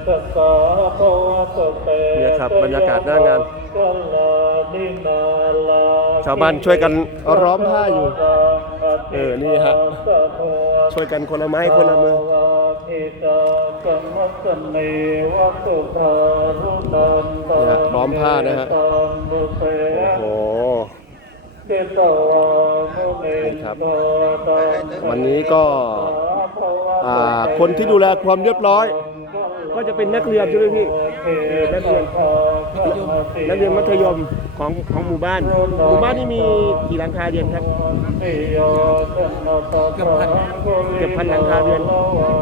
เนี่ยครับบรรยากาศหน้างานชาวบ้านช่วยกันร้อมผ้าอยู่นี่ฮะช่วยกันคนละไม้คนละมือเนี่ยร้อมผ้านะฮะโอ้โหนี่ครับวันนี้ก็คนที่ดูแลความเรียบร้อยก็จะเป็นนักเรียนใช่ไหมพี่นักเรียนมัธยมของหมู่บ้านนี่มีกี่หลังคาเรือนครับเกือบพันหลังคาเรือน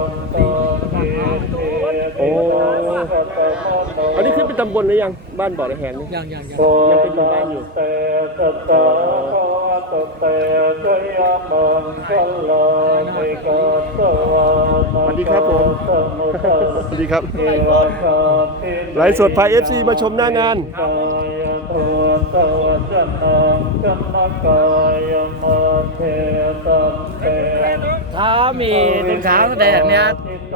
โอ้อันนี้ขึ้นเป็นตำบลหรือยังบ้านบ่อระแหงนี่ยังเป็นหมู่บ้านอยู่สวัสดีครับผมสวัสดีครับไลฟ์สดพา FC มาชมหน้างานถ้ามีสินค้าแสดงเนี่ย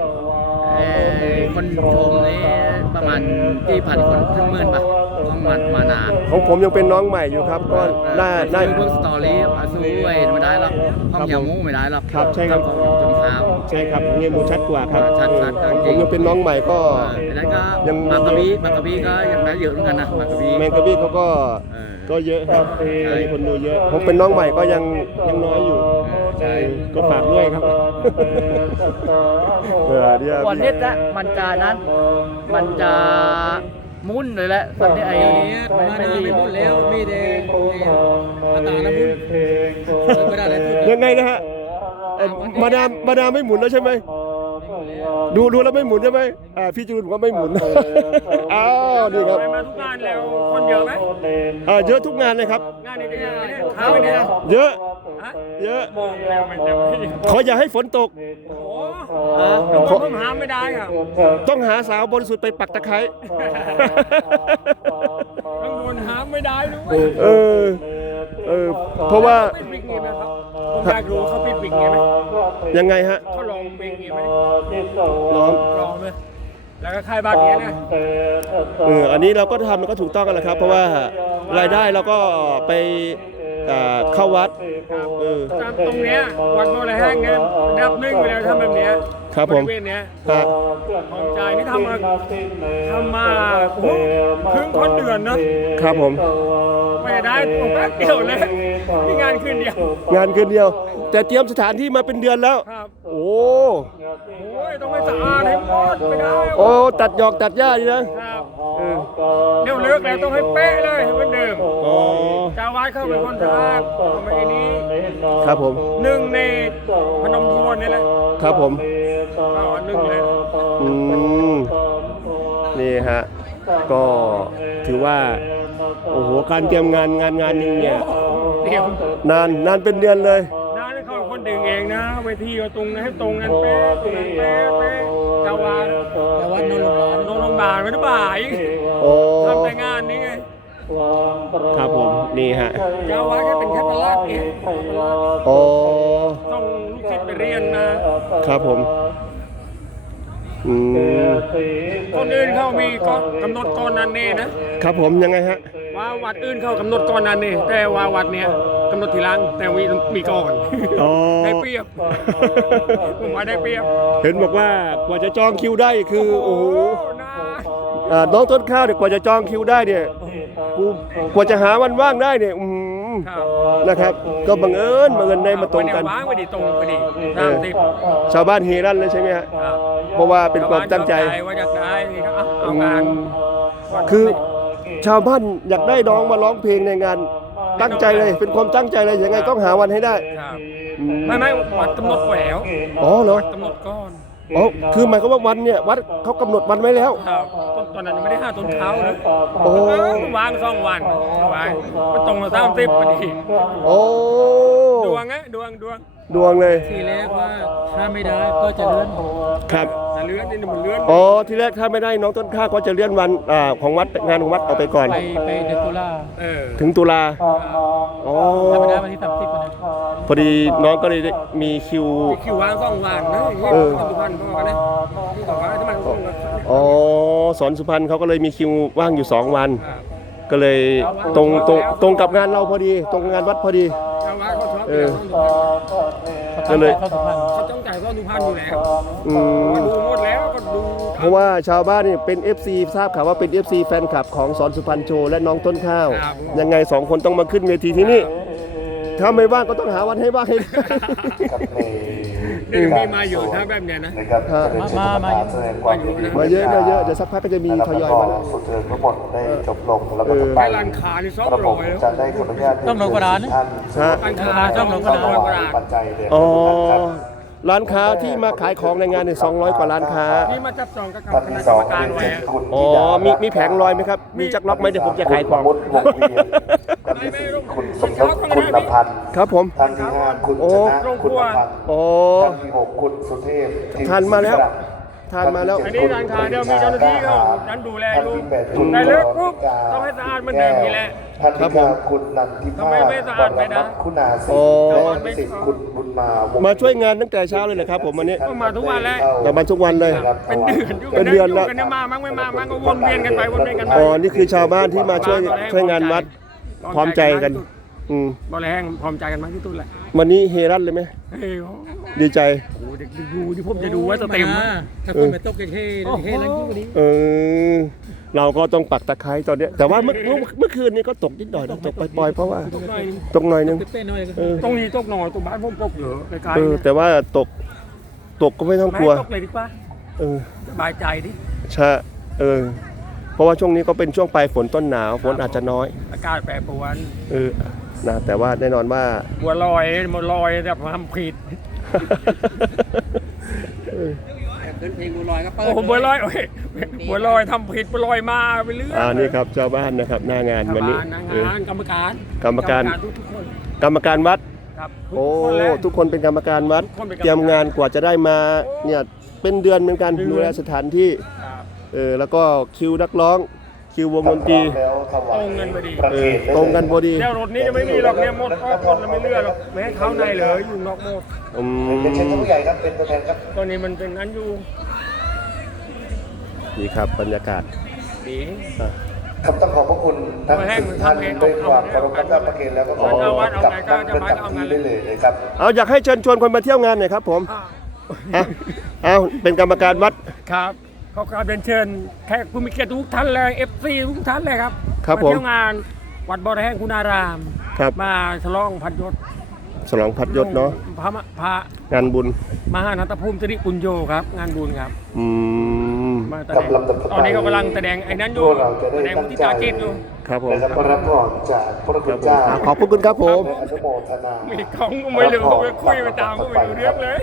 คนชมนี่ประมาณ4,000 คนถึง10,000 บาทต้องมานานของผมยังเป็นน้องใหม่อยู่ครับก็น่าพวกสตอรี่สู้ไม่ได้หรอกห้องยามูไม่ได้หรอกครับใช่ครับจงเท้าใช่ครับเงี้ยมูชัดกว่าครับชัดผมยังเป็นน้องใหม่ก็นั้นก็ยังมากระบี่ก็ยังได้เยอะเหมือนกันนะมากระบี่แมงกะบี้เขาก็เยอะครับมีคนดูเยอะผมเป็นน้องใหม่ก็ยังน้อยอยู่ก็ฝากด้วยครับวันนี้นะมันจะมุ่นเลยแหละตอนนี้ไอ้นี้ไม่มุ่นแล้วมีแต่อัตราละมุ่นไม่ได้เลยยังไงนะฮะมาดามไม่หมุนแล้วใช่ไหมดูแล้วไม่หมุนใช่ไหมพี่จูนบอกว่าไม่หมุนอ้าวนี่ครับมาทุกงานแล้วคนเยอะไหมเยอะทุกงานเลยครับงานนี้ข้าวเนี่ยเยอะมองแล้วมันจะขออย่าให้ฝนตกผมหาไม่ได้ครับต้องหาสาวบริสุทธิ์ไปปักตะไคร้บางคนหาไม่ได้ด้วยเพราะว่าผมอยากรู้เขาปิดวิกไหมยังไงฮะเขาลองวิกไหมลองเลยแล้วก็ขายบัตรเนี้ยนะอันนี้เราก็ทำมันก็ถูกต้องกันแหละครับเพราะว่ารายได้เราก็ไปเข้าวัดตรงเนี้ยวัดโบราณแห้งเนี่ยดับ1ไปแล้วทำแบบเนี้ยครับผมเนี้ยของใจนี่ทำมาครึ่งคนเดือนนะครับผมไม่ได้ผมแป๊บเดียวเลยที่งานคืนเดียวแต่เตรียมสถานที่มาเป็นเดือนแล้วโอ้ต้องไปสะอาดให้หมดไม่ได้โอ้ตัดหยอกตัดหญ้าดีนะเดี๋ยวเลิกแล้วต้องให้เป๊ะเลยเหมือนเดิมเจ้าวาดเข้าเป็นคนทำมาทีนี้ครับผม 1ในพนมทวนนี่แหละครับผม 1เลยนี่ฮะก็ถือว่าโอ้โหการเตรียมงานนึงเนี่ยนานเป็นเดือนเลยนานเขาคนดึงเองนะเวทีก็ตรงให้ตรงนั้นเป๊ะเจ้าวาดนอนโรงพยาบาลไม่ได้บ่ายทำแต่งานนี้ไงครับผมนี่ฮะเจ้าวาดแค่เป็นแค่พระราชเองต้องลูกศิษย์ไปเรียนมาครับผมคนอื่นเขามีก็กำหนดก่อนนั้นนี่นะครับผมยังไงฮะว่าวัดอื่นเขากำหนดก่อนนั้นนี่แต่ว่าวัดเนี้ยกำหนดทีหลังแต่มีก่อนได้เปรียบผมว่าได้เปรียบเห็นบอกว่ากว่าจะจองคิวได้คือโอ้โหน้องต้นข้าวเนี่ยกว่าจะจองคิวได้เนี่ยกว่าจะหาวันว่างได้เนี่ยนะครับก็บังเอิญได้มาตรงกันว่างพอดีตรงพอดีชาวบ้านเฮรั่นเลยใช่ไหมฮะเพราะว่าเป็นความตั้งใจว่าอยากได้เอางานคือชาวบ้านอยากได้น้องมาร้องเพลงในงานตั้งใจเลยเป็นความตั้งใจเลยยังไงต้องหาวันให้ได้ไม่วัดกำหนดแล้วเหรอกำหนดก่อนคือหมายความว่าวันเนี่ยวัดเขากำหนดวันไว้แล้วตอนนั้นไม่ได้5ต้นเท้านะวาง2 วันวางมันตรงกับ30พอดีดวงเลยทีแรกว่าถ้าไม่ได้ก็จะเลื่อนครับเลื่อนนี่มันเลื่อนทีแรกถ้าไม่ได้น้องต้นข้าก็จะเลื่อนวันของวัดงานของวัดออกไปก่อนไปเดือนตุลาถึงตุลาถ้าไม่ได้วันที่30นะพอดีน้องก็เลยมีคิววาง2 วันนะสุพรรณพ่อกันนะที่ต่อมาที่มันสอนสุพรรณเขาก็เลยมีคิวว่างอยู่2 วันครับก็เลยตรงกับงานเราพอดี ตรงงานวัดพอดีชาวบ้านเขาชอบเอเวอลาต้องสุพรรณก็เลยเขาสุพรรณเขาต้องจ่ายต้นสุพรรณอยู่แล้วอืมดูหมดแล้วก็ดูเพราะว่าชาวบ้านนี่เป็น FC ทราบข่าวว่าเป็น FC แฟนคลับของสอนสุพรรณโชว์และน้องต้นข้าว ยังไง2 คนต้องมาขึ้นเวทีที่นี่ ถ้าไม่ว่างก็ต้องหาวันให้ว่างให้ได้เดี๋ยวมีมาอยู่ถ้าแบบเนี้ยนะมาเยอะเดี๋ยวสักพักก็จะมีทยอยมาแล้วสุดเทิงทั้งหมดได้จบลงแล้วก็จะไปแค่ร้านค้านี่200 ระบบแล้วจะได้ขออนุญาตต้องลงกระดานนะท่านฮะร้านค้าต้องลงกระดาษปัจจัยเด็ดอ๋อร้านค้าที่มาขายของในงานเนี่ย200 กว่าร้านค้านี่มาจับจองกับท่านคณะที่กสรอรง การไว้เป็นอะคุณอ๋อมีแผงลอยไหมครับ มีจักรล็อกไหมเดี๋ยวผมจะขายของมุดวงเวียนท่านที่สี่คุณสมทบคุณนภันธ์ครับผมท่านที่ห้าคุณชนะคุณนภันธ์อ๋อท่านที่หกคุณสุเทพทานมาแล้ว ทานมาแล้วอันนี้ร้านค้าเดี๋ยวมีเจ้าหน้าที่เขานั้นดูแลอยู่ได้เลิกปุ๊บต้องให้สะอาดเหมือนเดิมนี่แหละท่านที่เก้าคุณนันทิทำไมไม่สะอาดไปนะคุณาศิอ๋อท่านที่สิบคุณบุญมาวงมาช่วยงานตั้งแต่เช้าเลยเหรอครับผมวันนี้ก็มาทุกวันแล้วเรามาทุกวันเลยเป็นเดือนอยู่เป็นเดือนละกันเนี่ยมามั่งไม่มามั่งก็วนเวียนกันไปวนเวียนกันมาอ๋อ นี่คือชาวบ้านที่มาช่วยงานวัด พร้อมใจกัน อืมบ่แรงพร้อมใจกันมากที่สุดแหละวันนี้เฮรัตเลยไหมเฮ้ยโอ้ดีใจโหเด็กดูที่ผมจะดูว่าสเต็มถ้าคุณไปตกเฮ้แล้วยิ่งกว่านี้เออ เราก็ต้องปักตะไคร้ตอนเนี้ยแต่ว่าเมื่อคืนนี้ก็ตกนิดหน่อยนะตกปล่อยๆเพราะว่าตกหน่อยนึงเป้นหน่อยเออตรงนี้ตกหน่อยตรงบ้านผมตกเยอะไกลเออ แต่ว่าตกก็ไม่ต้องกลัวตกเลยดีกว่าเออสบายใจดิใช่เออ เพราะว่าช่วงนี้ก็เป็นช่วงปลายฝนต้นหนาวฝนอาจจะน้อยอากาศแปรปรวนเออนะแต่ว่าแน่นอนว่าบัวลอยแบบทำผิดขึ้นเพลงบัวลอยก็เปิดโอ้โหบัวลอยโอ้ยบัวลอยทำผิดบัวลอยมาไปเรื่อยนี่ครับชาวบ้านนะครับ หน้างานวันนี้ชาวบ้านเอองานกรรมการกรรมการทุกคนกรรมการวัดครับโอ้ทุกคนแล้วทุกคนเป็นกรรมการวัดทุกคนเป็นกรรมการเตรียมงานกว่าจะได้มาเนี่ยเป็นเดือนเหมือนกันดูแลสถานที่ครับแล้วก็คิวนักร้อง คิววงดนตรีแล้วถวายตรงเงินพอดีประเคนได้เลยตรงกันพอดีเดี๋ยวรถนี้จะไม่มีหรอกเนี่ยหมดออกหมดแล้วไม่เหลือหรอกไม่ให้เข้าในเลยอยู่นอกหมดอืเรียนเชิญมท่านผู้ใหญ่ครับเป็นตัวแทนครับตอนนี้มันเป็นนั้นอยู่นี่ครับบรรยากาศดีอ่ะครับต้องขอบพระคุณทั้งสิบท่านด้วยความเคารพรับประเคนแล้วก็ขอเอากลับไงนั่งก็ประจะมาเอาไงจำที่ได้เลยนะครับเอาอยากให้เชิญชวนคนมาเที่ยวงานหน่อยครับผมอ้าวเอาเป็นกรรมการวัดครับเขากราบเรียนเชิญแขกผู้มีเกียรติทุกท่านเลย FC ทุกท่านเลยครับครับมาผมเที่ยวงานวัดบ่อแห้งคุณารามครับมาฉลองพันยศฉลองพัดยศเนาะพระงานบุญมหานัตภูมิสิริปุญโญครับ งานบุญครับอืมมาแสครัดบงลำดับต่อไปตอนนี้ก็กำลังแสดงไอ้นั้นอยู่พวกเราจะได้แสดงตั้มุงทิใจตาจิตอยู่ครับผมนะครับก็รับพรจากพระคุณเจ้าขอบคุณครับผมและอนุโมทนามีของก็ไม่รู้คุยไปตามก็ไม่รู้เรื่องเลย